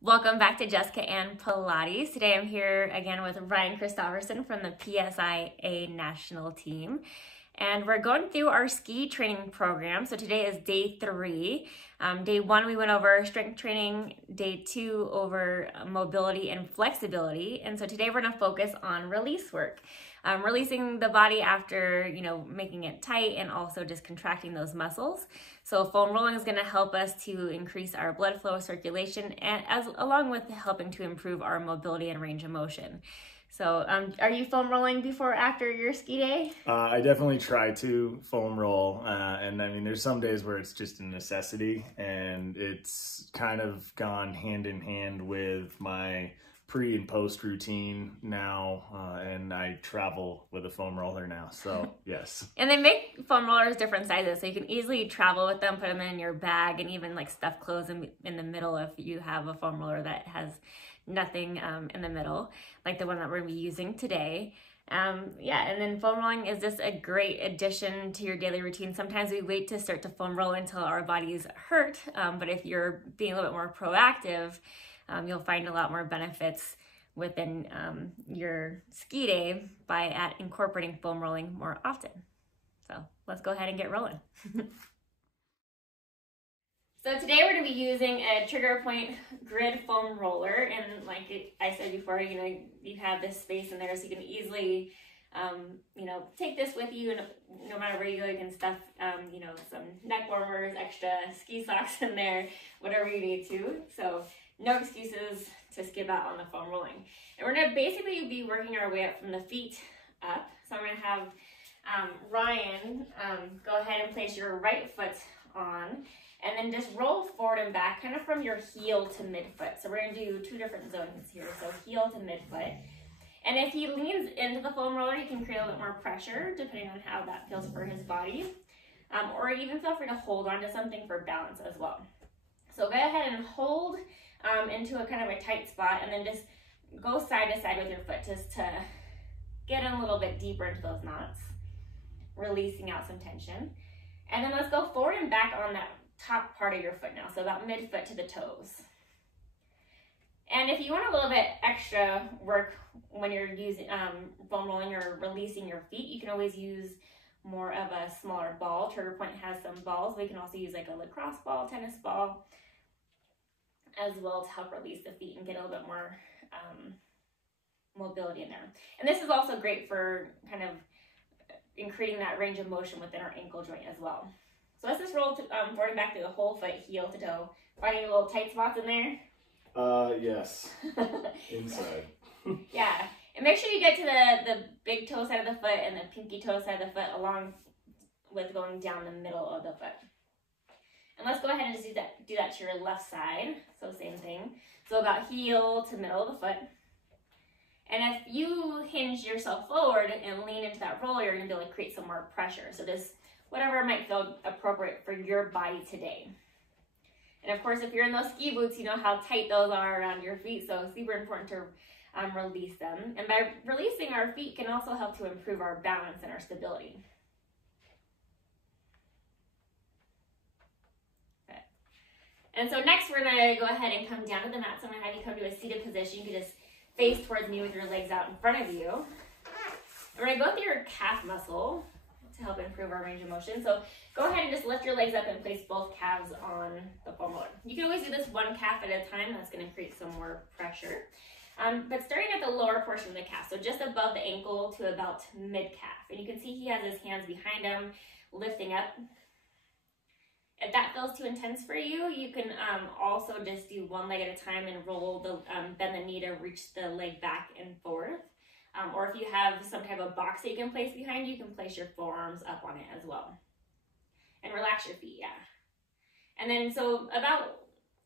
Welcome back to Jessica and Pilates. Today I'm here again with Ryan Christopherson from the PSIA national team. And we're going through our ski training program. So today is day 3. Day 1 we went over strength training, day 2 over mobility and flexibility. And so today we're gonna focus on release work. Releasing the body after, making it tight and also just contracting those muscles. So foam rolling is gonna help us to increase our blood flow, circulation, and along with helping to improve our mobility and range of motion. So are you foam rolling before or after your ski day? I definitely try to foam roll, and I mean there's some days where it's just a necessity, and it's kind of gone hand in hand with my pre and post routine now, and I travel with a foam roller now, so yes. And they make foam rollers different sizes, so you can easily travel with them, put them in your bag, and even like stuff clothes in the middle if you have a foam roller that has nothing in the middle, like the one that we're gonna be using today. And then foam rolling is just a great addition to your daily routine. Sometimes we wait to start to foam roll until our bodies hurt, but if you're being a little bit more proactive, you'll find a lot more benefits within your ski day by incorporating foam rolling more often. So let's go ahead and get rolling. So today we're going to be using a trigger point grid foam roller, and like I said before, you have this space in there so you can easily, take this with you, and no matter where you go, you can stuff, some neck warmers, extra ski socks in there, whatever you need to. So no excuses to skip out on the foam rolling. And we're going to basically be working our way up from the feet up. So I'm going to have Ryan go ahead and place your right foot on, and then just roll forward and back, kind of from your heel to midfoot. So we're going to do 2 different zones here, so heel to midfoot. And if he leans into the foam roller, you can create a little bit more pressure, depending on how that feels for his body. Or even feel free to hold on to something for balance as well. So go ahead and hold into a kind of a tight spot, and then just go side to side with your foot just to get in a little bit deeper into those knots, releasing out some tension. And then let's go forward and back on that top part of your foot now, so about midfoot to the toes. And if you want a little bit extra work when you're using foam rolling or releasing your feet, you can always use more of a smaller ball. Trigger point has some balls, but you can also use like a lacrosse ball, tennis ball as well to help release the feet and get a little bit more mobility in there. And this is also great for kind of increasing that range of motion within our ankle joint as well. So let's just roll forward and back through the whole foot, heel to toe. Finding little tight spots in there? Yes. Inside. Yeah. And make sure you get to the big toe side of the foot and the pinky toe side of the foot, along with going down the middle of the foot. And let's go ahead and just do that to your left side. So same thing. So about heel to middle of the foot. And if you hinge yourself forward and lean into that roller, you're going to be able to create some more pressure. So just whatever might feel appropriate for your body today. And of course, if you're in those ski boots, you know how tight those are around your feet. So it's super important to release them. And by releasing our feet can also help to improve our balance and our stability. Okay. And so next we're going to go ahead and come down to the mat. So I'm going to have you come to a seated position. You can just face towards me with your legs out in front of you. And we're going to go through your calf muscle to help improve our range of motion. So go ahead and just lift your legs up and place both calves on the foam roller. You can always do this one calf at a time. That's going to create some more pressure. But starting at the lower portion of the calf, so just above the ankle to about mid-calf. And you can see he has his hands behind him, lifting up. If that feels too intense for you, you can also just do one leg at a time and roll bend the knee to reach the leg back and forth. Or if you have some type of box that you can place behind you, you can place your forearms up on it as well. And relax your feet, yeah. And then so about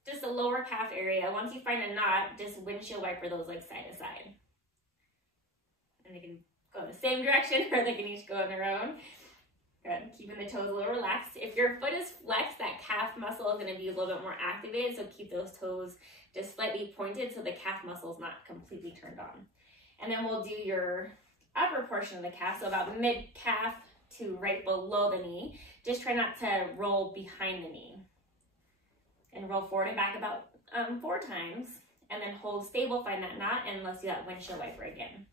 just the lower calf area, once you find a knot, just windshield wiper those legs side to side. And they can go the same direction, or they can each go on their own. Good. Keeping the toes a little relaxed. If your foot is flexed, that calf muscle is going to be a little bit more activated, so keep those toes just slightly pointed so the calf muscle is not completely turned on. And then we'll do your upper portion of the calf, so about mid-calf to right below the knee. Just try not to roll behind the knee. And roll forward and back about 4 times. And then hold stable, find that knot, and let's do that windshield wiper again.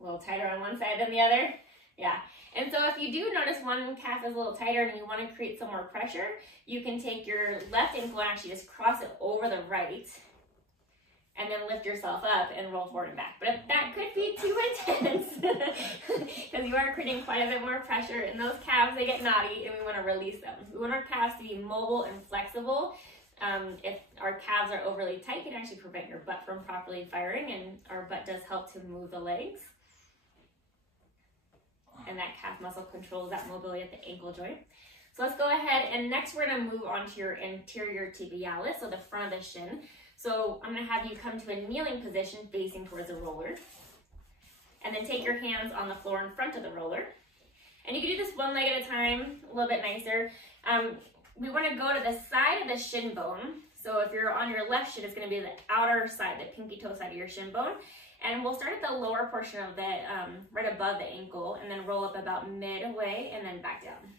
A little tighter on one side than the other. Yeah. And so if you do notice one calf is a little tighter and you want to create some more pressure, you can take your left ankle and actually just cross it over the right and then lift yourself up and roll forward and back. But if that could be too intense because you are creating quite a bit more pressure and those calves, they get knotty and we want to release them. We want our calves to be mobile and flexible. If our calves are overly tight, it can actually prevent your butt from properly firing, and our butt does help to move the legs. And that calf muscle controls that mobility at the ankle joint. So let's go ahead, and next we're going to move on to your anterior tibialis, so the front of the shin. So I'm going to have you come to a kneeling position facing towards the roller. And then take your hands on the floor in front of the roller. And you can do this one leg at a time, a little bit nicer. We want to go to the side of the shin bone. So if you're on your left shin, it's going to be the outer side, the pinky toe side of your shin bone. And we'll start at the lower portion of the, right above the ankle, and then roll up about midway and then back down.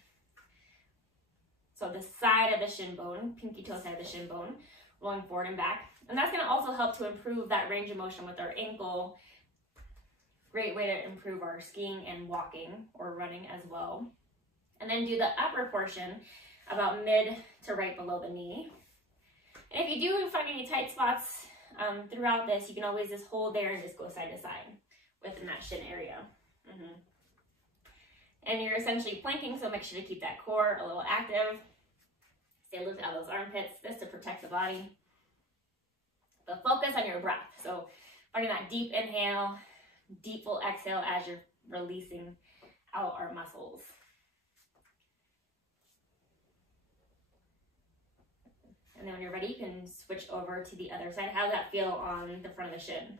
So the side of the shin bone, pinky toe side of the shin bone, rolling forward and back. And that's going to also help to improve that range of motion with our ankle. Great way to improve our skiing and walking or running as well. And then do the upper portion about mid to right below the knee. And if you do find any tight spots throughout this, you can always just hold there and just go side to side within that shin area. And you're essentially planking, so make sure to keep that core a little active. Stay lifted out of those armpits, this to protect the body. But focus on your breath. So finding that deep inhale, deep full exhale as you're releasing out our muscles. And then when you're ready, you can switch over to the other side. How does that feel on the front of the shin?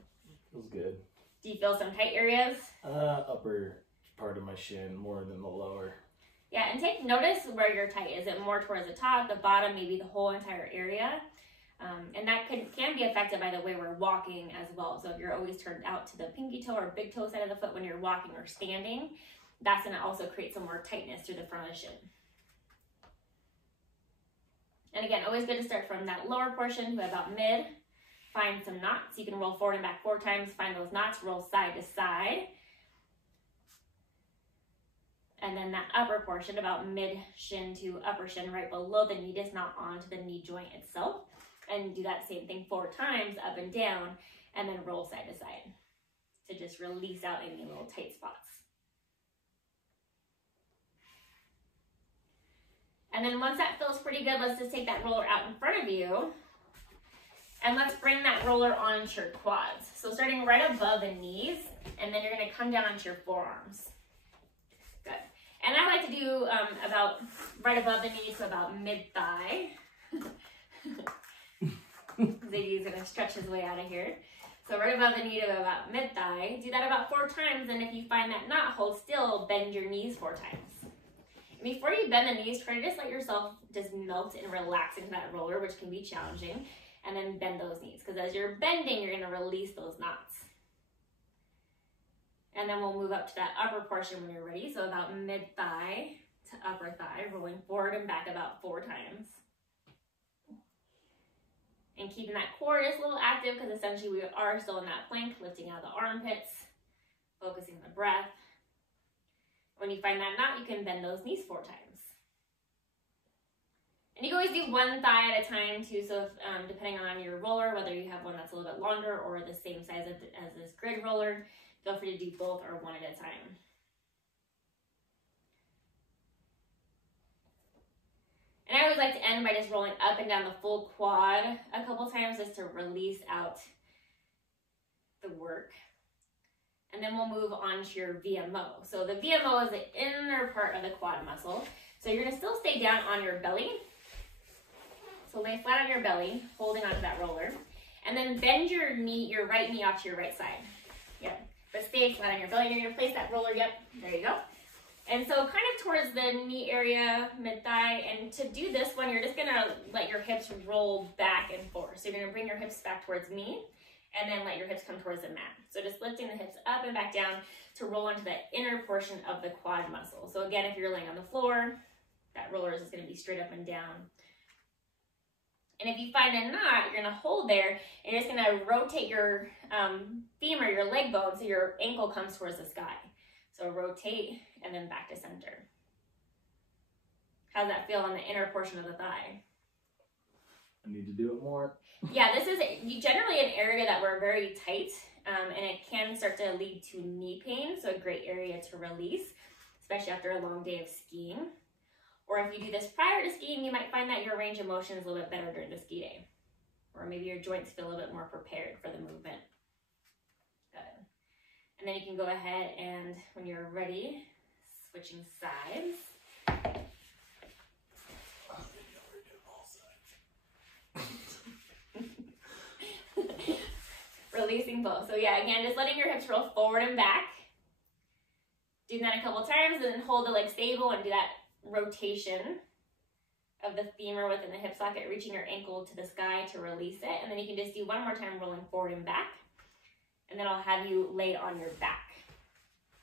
Feels good. Do you feel some tight areas? Upper part of my shin more than the lower. Yeah, and take notice where you're tight. Is it more towards the top, the bottom, maybe the whole entire area? And that can be affected by the way we're walking as well. So if you're always turned out to the pinky toe or big toe side of the foot when you're walking or standing, that's going to also create some more tightness through the front of the shin. And again, always good to start from that lower portion to about mid. Find some knots. You can roll forward and back 4 times. Find those knots, roll side to side. And then that upper portion, about mid shin to upper shin, right below the knee, just not onto the knee joint itself. And do that same thing 4 times, up and down, and then roll side to side to just release out any little tight spots. And then once that feels pretty good, let's just take that roller out in front of you. And let's bring that roller onto your quads. So starting right above the knees, and then you're going to come down onto your forearms. Good. And I like to do about right above the knee, so about mid-thigh. Ziggy's going to stretch his way out of here. So right above the knee to about mid-thigh. Do that about 4 times, and if you find that knot, hold still, bend your knees 4 times. Before you bend the knees, try to just let yourself just melt and relax into that roller, which can be challenging, and then bend those knees. Because as you're bending, you're going to release those knots. And then we'll move up to that upper portion when you're ready. So about mid-thigh to upper thigh, rolling forward and back about 4 times. And keeping that core just a little active because essentially we are still in that plank, lifting out the armpits, focusing on the breath. When you find that knot, you can bend those knees 4 times. And you can always do 1 thigh at a time too, so if, depending on your roller, whether you have one that's a little bit longer or the same size as this grid roller, feel free to do both or 1 at a time. And I always like to end by just rolling up and down the full quad a couple times just to release out the work. And then we'll move on to your VMO. So the VMO is the inner part of the quad muscle. So you're gonna still stay down on your belly. So lay flat on your belly, holding onto that roller. And then bend your knee, your right knee off to your right side. Yep, but stay flat on your belly. You're gonna place that roller, yep, there you go. And so kind of towards the knee area, mid-thigh. And to do this one, you're just gonna let your hips roll back and forth. So you're gonna bring your hips back towards me, and then let your hips come towards the mat. So just lifting the hips up and back down to roll into the inner portion of the quad muscle. So again, if you're laying on the floor, that roller is just going to be straight up and down. And if you find a knot, you're going to hold there, and you're just going to rotate your femur, your leg bone, so your ankle comes towards the sky. So rotate and then back to center. How's that feel on the inner portion of the thigh? I need to do it more. Yeah, this is generally an area that we're very tight, and it can start to lead to knee pain, so a great area to release, especially after a long day of skiing. Or if you do this prior to skiing, you might find that your range of motion is a little bit better during the ski day. Or maybe your joints feel a little bit more prepared for the movement. Good. And then you can go ahead and, when you're ready, switching sides. Releasing both. So yeah, again, just letting your hips roll forward and back. Doing that a couple times, and then hold the leg stable and do that rotation of the femur within the hip socket, reaching your ankle to the sky to release it. And then you can just do one more time, rolling forward and back. And then I'll have you lay on your back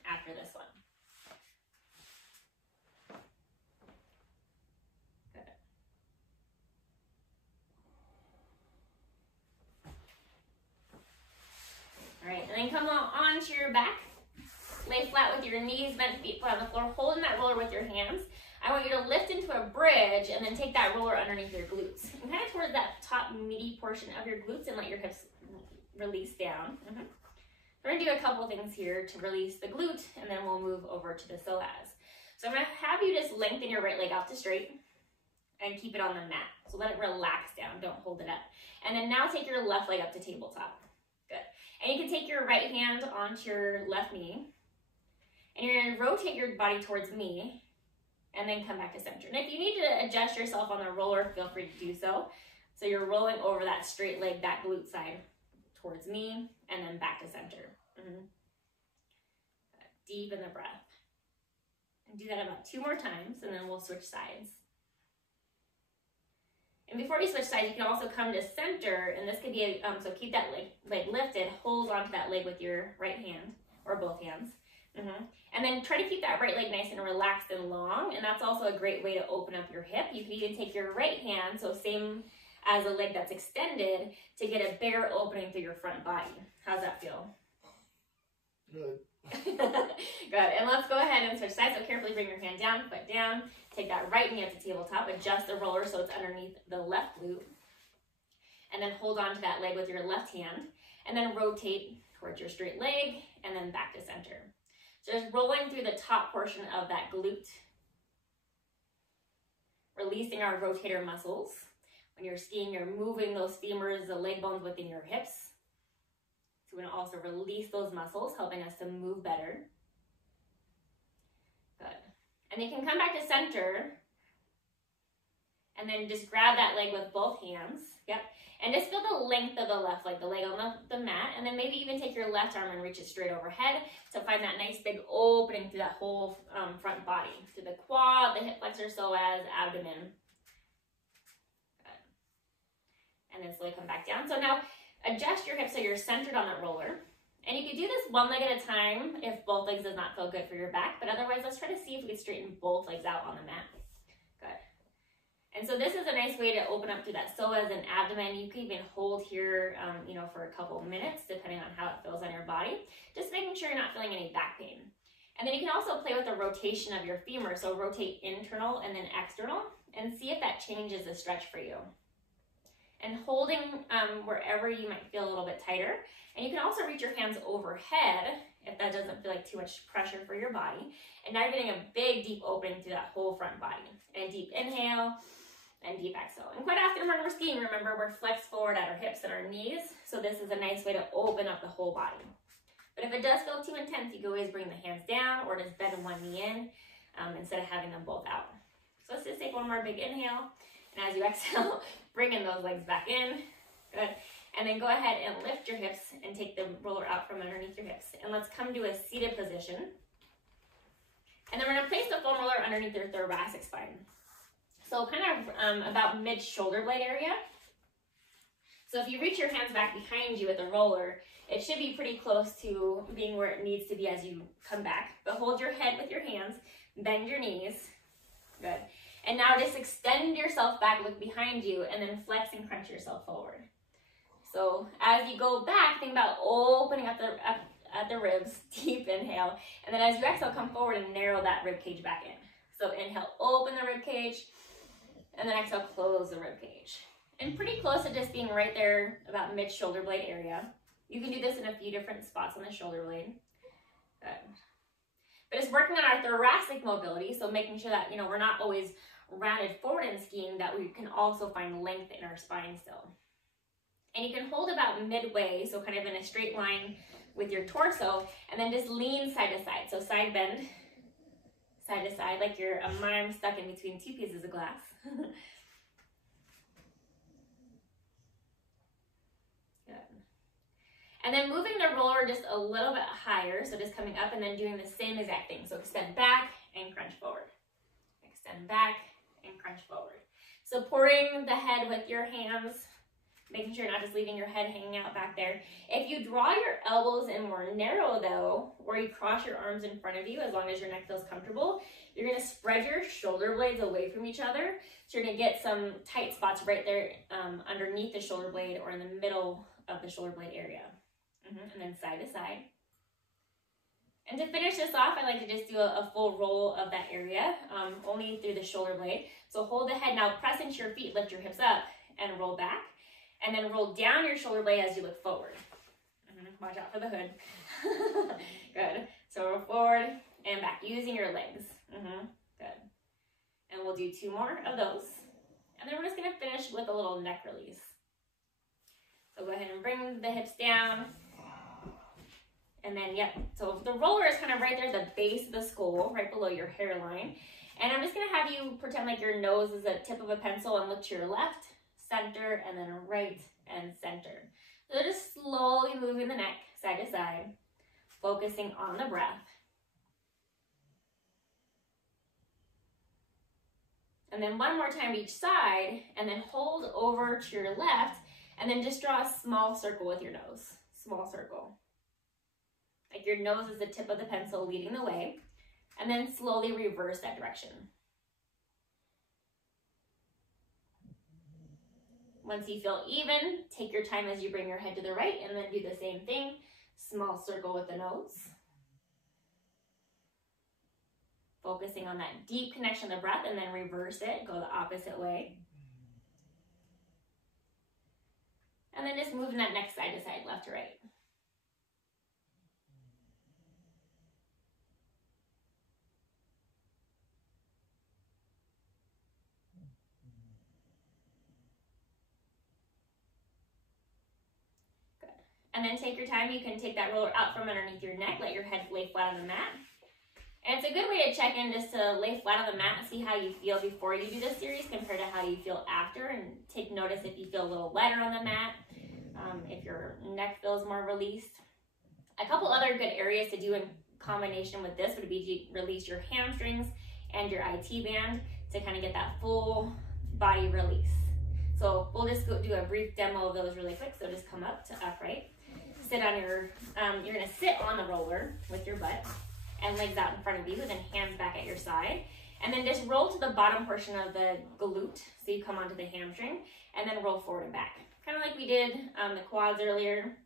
after this one. Good. All right, and then come onto your back. Lay flat with your knees bent, feet flat on the floor, holding that roller with your hands. I want you to lift into a bridge and then take that roller underneath your glutes. And kind of towards that top meaty portion of your glutes, and let your hips release down. We're gonna do a couple things here to release the glute, and then we'll move over to the psoas. So I'm gonna have you just lengthen your right leg out to straight and keep it on the mat. So let it relax down, don't hold it up. And then now take your left leg up to tabletop. Good. And you can take your right hand onto your left knee, and you're gonna rotate your body towards me, and then come back to center. And if you need to adjust yourself on the roller, feel free to do so. So you're rolling over that straight leg, that glute side towards me, and then back to center. Deep in the breath. And do that about 2 more times, and then we'll switch sides. And before you switch sides, you can also come to center, and this could be, so keep that leg lifted, hold onto that leg with your right hand, or both hands. And then try to keep that right leg nice and relaxed and long, and that's also a great way to open up your hip. You can even take your right hand, so same as a leg that's extended, to get a bigger opening through your front body. How's that feel? Good. Good. And let's go ahead and switch sides. So carefully bring your hand down, foot down. Take that right knee up to tabletop. Adjust the roller so it's underneath the left glute. And then hold on to that leg with your left hand. And then rotate towards your straight leg, and then back to center. So just rolling through the top portion of that glute. Releasing our rotator muscles. When you're skiing, you're moving those femurs, the leg bones within your hips. So we're going to also release those muscles, helping us to move better. Good. And you can come back to center, and then just grab that leg with both hands. Yep. And just feel the length of the left leg, the leg on the mat, and then maybe even take your left arm and reach it straight overhead to find that nice big opening through that whole front body, through the quad, the hip flexor, psoas, abdomen. Good. And then slowly come back down. So now adjust your hips so you're centered on that roller. And you can do this one leg at a time if both legs does not feel good for your back, but otherwise let's try to see if we can straighten both legs out on the mat. Good. And so this is a nice way to open up through that psoas and abdomen. You can even hold here, for a couple minutes, depending on how it feels on your body. Just making sure you're not feeling any back pain. And then you can also play with the rotation of your femur. So rotate internal and then external, and see if that changes the stretch for you. And holding wherever you might feel a little bit tighter. And you can also reach your hands overhead if that doesn't feel like too much pressure for your body. And now you're getting a big, deep opening through that whole front body. And deep inhale and deep exhale. And quite often when we're skiing, remember, we're flexed forward at our hips and our knees. So this is a nice way to open up the whole body. But if it does feel too intense, you can always bring the hands down or just bend one knee in instead of having them both out. So let's just take one more big inhale. And as you exhale, bring in those legs back in. Good. And then go ahead and lift your hips and take the roller out from underneath your hips. And let's come to a seated position. And then we're going to place the foam roller underneath your thoracic spine. So kind of about mid-shoulder blade area. So if you reach your hands back behind you with the roller, it should be pretty close to being where it needs to be as you come back. But hold your head with your hands, bend your knees. Good. And now just extend yourself back, look behind you, and then flex and crunch yourself forward. So as you go back, think about opening up at the ribs, deep inhale. And then as you exhale, come forward and narrow that rib cage back in. So inhale, open the rib cage, and then exhale, close the rib cage. And pretty close to just being right there about mid shoulder blade area. You can do this in a few different spots on the shoulder blade. Good. But it's working on our thoracic mobility, so making sure that, we're not always rounded forward in skiing, that we can also find length in our spine still. And you can hold about midway, so kind of in a straight line with your torso, and then just lean side to side. So side bend, side to side, like you're a mime stuck in between two pieces of glass. And then moving the roller just a little bit higher, so just coming up and then doing the same exact thing. So extend back and crunch forward. Extend back and crunch forward. Supporting the head with your hands, making sure you're not just leaving your head hanging out back there. If you draw your elbows in more narrow though, or you cross your arms in front of you, as long as your neck feels comfortable, you're gonna spread your shoulder blades away from each other. So you're gonna get some tight spots right there underneath the shoulder blade or in the middle of the shoulder blade area. And then side to side. And to finish this off, I like to just do a full roll of that area, only through the shoulder blade. So hold the head now, press into your feet, lift your hips up, and roll back. And then roll down your shoulder blade as you look forward. Watch out for the hood. Good. So roll forward and back, using your legs. Good. And we'll do 2 more of those. And then we're just going to finish with a little neck release. So go ahead and bring the hips down. And then, so the roller is kind of right there at the base of the skull, right below your hairline. And I'm just going to have you pretend like your nose is the tip of a pencil and look to your left, center, and then right and center. So just slowly moving the neck side to side, focusing on the breath. And then one more time each side, and then hold over to your left, and then just draw a small circle with your nose. Small circle. Like your nose is the tip of the pencil leading the way, and then slowly reverse that direction. Once you feel even, take your time as you bring your head to the right, and then do the same thing. Small circle with the nose. Focusing on that deep connection of the breath, and then reverse it, go the opposite way. And then just moving that neck side to side, left to right. Good. And then take your time. You can take that roller out from underneath your neck, let your head lay flat on the mat. And it's a good way to check in, just to lay flat on the mat and see how you feel before you do this series compared to how you feel after, and take notice if you feel a little lighter on the mat, if your neck feels more released. A couple other good areas to do in combination with this would be to release your hamstrings and your IT band to kind of get that full body release. So we'll just go do a brief demo of those really quick. So just come up to upright, sit on your, you're gonna sit on the roller with your butt and legs out in front of you, and then hands back at your side. And then just roll to the bottom portion of the glute, so you come onto the hamstring, and then roll forward and back. Kind of like we did the quads earlier.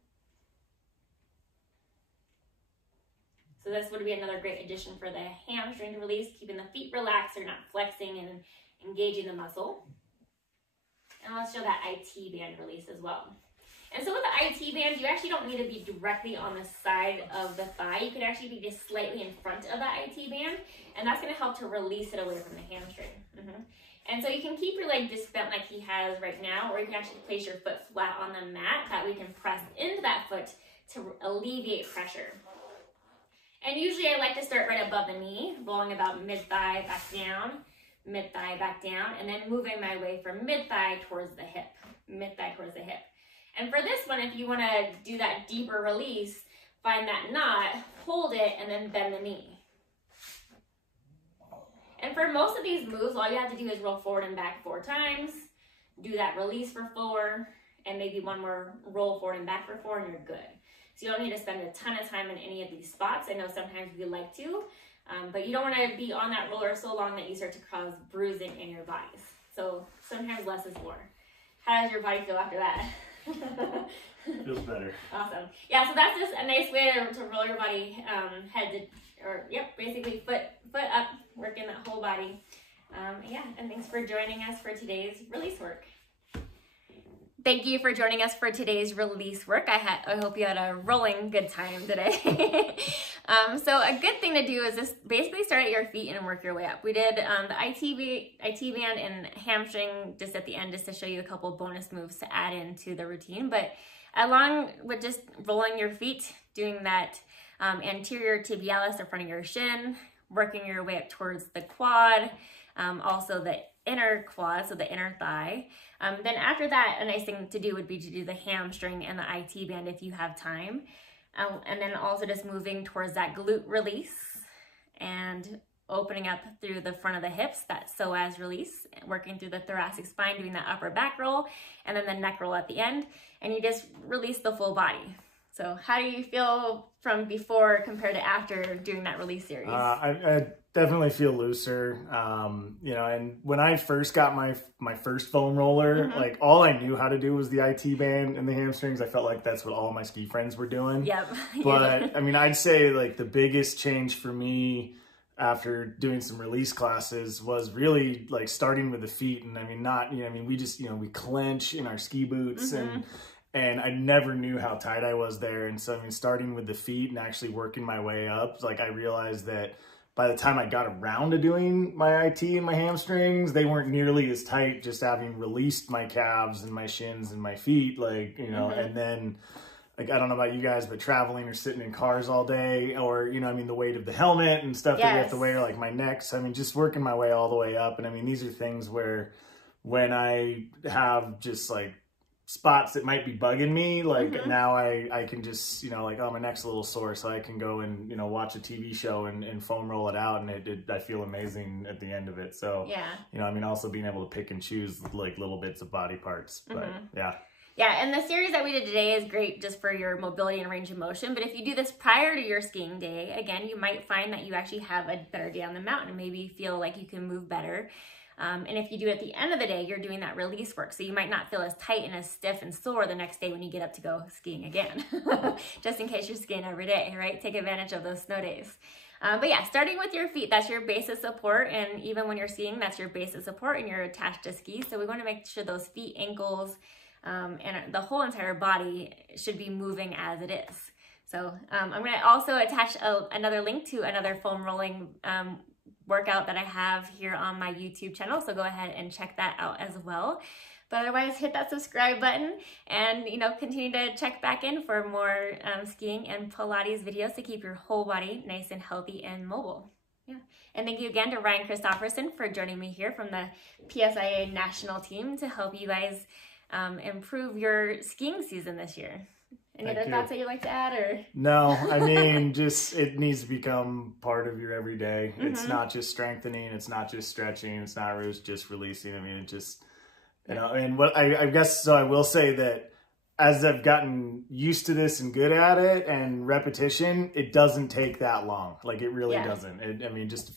So this would be another great addition for the hamstring release, keeping the feet relaxed, so you're not flexing and engaging the muscle. And let's show that IT band release as well. And so with the IT band, you actually don't need to be directly on the side of the thigh. You could actually be just slightly in front of the IT band, and that's going to help to release it away from the hamstring. And so you can keep your leg just bent like he has right now, or you can actually place your foot flat on the mat. That we can press into that foot to alleviate pressure. And usually I like to start right above the knee, rolling about mid-thigh back down, mid-thigh back down, and then moving my way from mid-thigh towards the hip, mid-thigh towards the hip. And for this one, if you want to do that deeper release, find that knot, hold it, and then bend the knee. And for most of these moves, all you have to do is roll forward and back 4 times, do that release for 4, and maybe one more roll forward and back for 4, and you're good. So you don't need to spend a ton of time in any of these spots. I know sometimes we like to, But you don't want to be on that roller so long that you start to cause bruising in your bodies. So sometimes less is more. How does your body feel after that? Feels better. Awesome. Yeah, so that's just a nice way to roll your body, head to, or yep, basically foot up, working that whole body. Yeah, and thanks for joining us for today's release work. Thank you for joining us for today's release work. I hope you had a rolling good time today. So a good thing to do is just basically start at your feet and work your way up. We did the IT band and hamstring just at the end, just to show you a couple bonus moves to add into the routine. But along with just rolling your feet, doing that anterior tibialis, the front of your shin, working your way up towards the quad, also the inner quad, so the inner thigh. Then after that, a nice thing to do would be to do the hamstring and the IT band if you have time. And then also just moving towards that glute release and opening up through the front of the hips, that psoas release, working through the thoracic spine, doing that upper back roll, and then the neck roll at the end. And you just release the full body. So how do you feel from before compared to after doing that release series? I definitely feel looser. You know, and when I first got my first foam roller, like all I knew how to do was the IT band and the hamstrings. I felt like that's what all my ski friends were doing. Yep. But I mean, I'd say like the biggest change for me after doing some release classes was really like starting with the feet. And I mean, we just, we clench in our ski boots and I never knew how tight I was there. And so, I mean, starting with the feet and actually working my way up, like I realized that by the time I got around to doing my IT and my hamstrings, they weren't nearly as tight, just having released my calves and my shins and my feet, like, and then, like, I don't know about you guys, but traveling or sitting in cars all day, or, the weight of the helmet and stuff that we have to wear, like my neck. So, I mean, just working my way all the way up. And I mean, these are things where when I have just like spots that might be bugging me, like now I can just, like, oh, my neck's a little sore, so I can go and, watch a TV show and foam roll it out, and I feel amazing at the end of it. So, I mean, also being able to pick and choose like little bits of body parts, but Yeah, and the series that we did today is great just for your mobility and range of motion. But if you do this prior to your skiing day, again, you might find that you actually have a better day on the mountain and maybe feel like you can move better. And if you do it at the end of the day, you're doing that release work. So you might not feel as tight and as stiff and sore the next day when you get up to go skiing again. Just in case you're skiing every day, right? Take advantage of those snow days. But yeah, starting with your feet, that's your base of support. And even when you're skiing, that's your base of support and you're attached to skis. So we want to make sure those feet, ankles, and the whole entire body should be moving as it is. So I'm going to also attach another link to another foam rolling workout that I have here on my YouTube channel. So go ahead and check that out as well. But otherwise, hit that subscribe button and, continue to check back in for more skiing and Pilates videos to keep your whole body nice and healthy and mobile. Yeah. And thank you again to Ryan Christopherson for joining me here from the PSIA national team to help you guys improve your skiing season this year. Any other thoughts that you'd like to add, or? No, I mean, just it needs to become part of your everyday. It's not just strengthening, it's not just stretching, it's not just releasing. I mean, it just, and what I guess, so I will say that as I've gotten used to this and good at it and repetition, it doesn't take that long. Like it really doesn't. I mean, just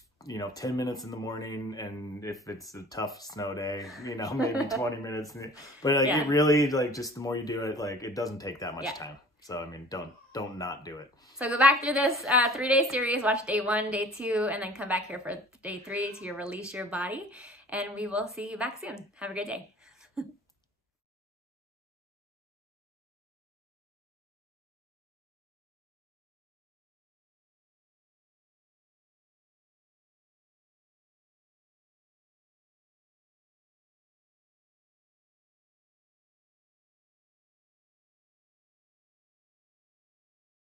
10 minutes in the morning, and if it's a tough snow day, maybe 20 minutes. But like it really, like, just the more you do it, like it doesn't take that much time. So I mean, don't not do it. So go back through this 3-day series, watch day 1, day 2, and then come back here for day 3 to release your body. And we will see you back soon. Have a great day.